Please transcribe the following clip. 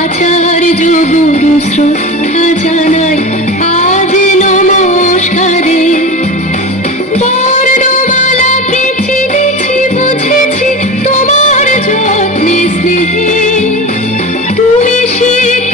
আচার্য গুরু শ্রদ্ধা জানাই আজ নমস্কারে। বর্ণমালাকে চিনেছি বুঝেছি তোমার যত্নে স্নেহে। তুমি শিক্ষক